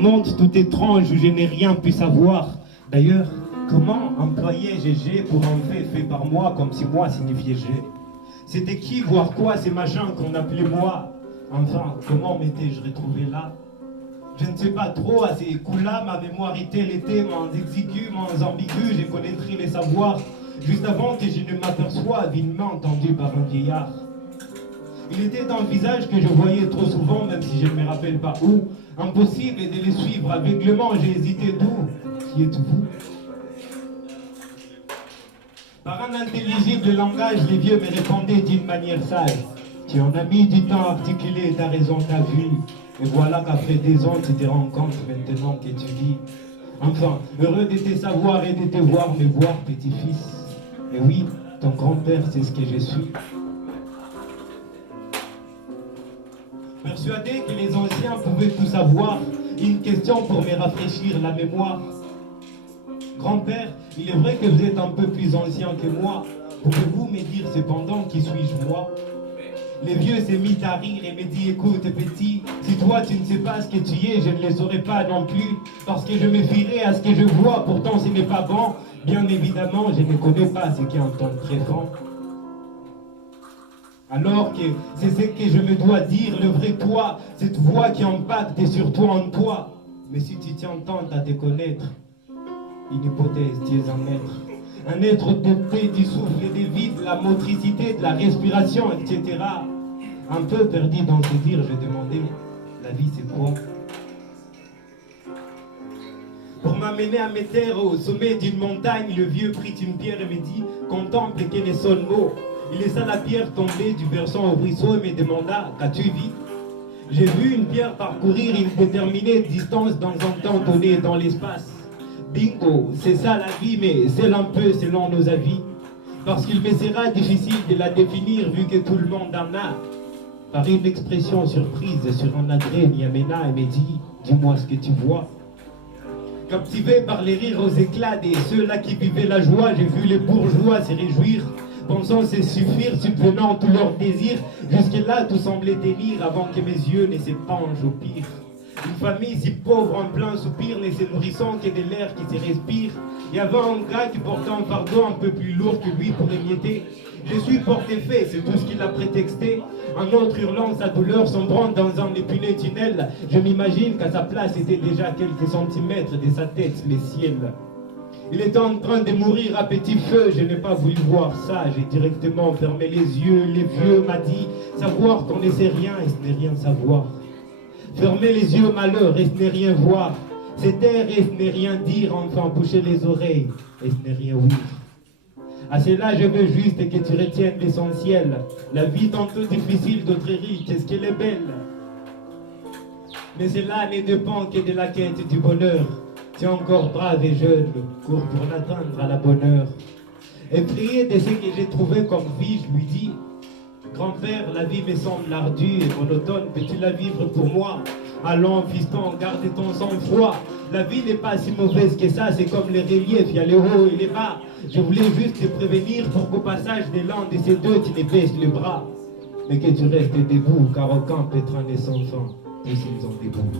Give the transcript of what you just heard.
monde tout étrange où je n'ai rien pu savoir. D'ailleurs, comment employer GG pour un fait par moi comme si moi signifiait G? C'était qui, voire quoi, ces machins qu'on appelait moi? Enfin, comment m'étais-je retrouvé là? Je ne sais pas trop, à ces coups-là, ma mémoire était moins exiguë, moins ambiguë, je connaîtrais les savoirs, juste avant que je ne m'aperçoive vilement entendu par un vieillard. Il était un visage que je voyais trop souvent, même si je ne me rappelle pas où. Impossible de les suivre aveuglement, j'ai hésité d'où. Qui êtes-vous? Par un intelligible langage, les vieux me répondaient d'une manière sage. Tu en as mis du temps à articuler, t'as raison, t'as vu. Et voilà qu'après des ans, tu te rends compte maintenant que tu vis. Enfin, heureux de te savoir et de te voir, me voir, petit-fils. Et oui, ton grand-père, c'est ce que je suis. Persuadé que les anciens pouvaient tout savoir, une question pour me rafraîchir la mémoire. Grand-père, il est vrai que vous êtes un peu plus ancien que moi. Pouvez-vous me dire cependant qui suis-je moi? Les vieux s'est mis à rire et me dit écoute petit, si toi tu ne sais pas ce que tu es, je ne le saurais pas non plus, parce que je me fierai à ce que je vois, pourtant ce n'est pas bon. Bien évidemment, je ne connais pas ce qu'est un temps très franc. Alors que c'est ce que je me dois dire, le vrai toi, cette voix qui impacte sur toi en toi. Mais si tu tiens tant à te connaître, une hypothèse, tu es un être. Un être doté du souffle et des vides, la motricité, de la respiration, etc. Un peu perdu dans ce dire, je demandais, la vie c'est quoi? Pour m'amener à me taire au sommet d'une montagne, le vieux prit une pierre et me dit, contemple quel est son mot. Il laissa la pierre tomber du versant au ruisseau et me demanda, qu'as-tu vu? J'ai vu une pierre parcourir une déterminée distance dans un temps donné dans l'espace. Bingo, c'est ça la vie, mais c'est un peu selon nos avis. Parce qu'il me sera difficile de la définir vu que tout le monde en a. Par une expression surprise sur un adresse, Niamena et me dit, dis-moi ce que tu vois. Captivé par les rires aux éclats de ceux-là qui vivaient la joie, j'ai vu les bourgeois se réjouir, pensant se suffire, subvenant tous leurs désirs. Jusque-là, tout semblait tenir avant que mes yeux ne s'épangent au pire. Une famille si pauvre en plein soupir, ne se nourrissant que de l'air qui se respire. Il y avait un gars qui portait un fardeau un peu plus lourd que lui pour émietter. Je suis porté-fait, c'est tout ce qu'il a prétexté. Un autre hurlant sa douleur, sombrant dans un épineux tunnel. Je m'imagine qu'à sa place était déjà quelques centimètres de sa tête, les ciels. Il était en train de mourir à petit feu, je n'ai pas voulu voir ça. J'ai directement fermé les yeux, les vieux m'a dit, savoir qu'on ne sait rien et ce n'est rien savoir. Fermer les yeux malheur et ce n'est rien voir. C'est taire et ce n'est rien dire, enfin boucher les oreilles et ce n'est rien ouïr. À cela je veux juste que tu retiennes l'essentiel. La vie tantôt difficile, d'autres riche, est-ce qu'elle est belle? Mais cela ne dépend que de la quête du bonheur. Tu es encore brave et jeune, cours pour l'atteindre à la bonne heure. Effrayé de ce que j'ai trouvé comme vie, je lui dis, grand-père, la vie me semble ardue et monotone, peux-tu la vivre pour moi? Allons, fiston, garde ton sang-froid. La vie n'est pas si mauvaise que ça, c'est comme les reliefs, il y a les hauts et les bas. Je voulais juste te prévenir pour qu'au passage de l'un de ces deux, tu ne baisses les bras. Mais que tu restes debout, car aucun peut traîner sans fin, tous ils ont des bouts.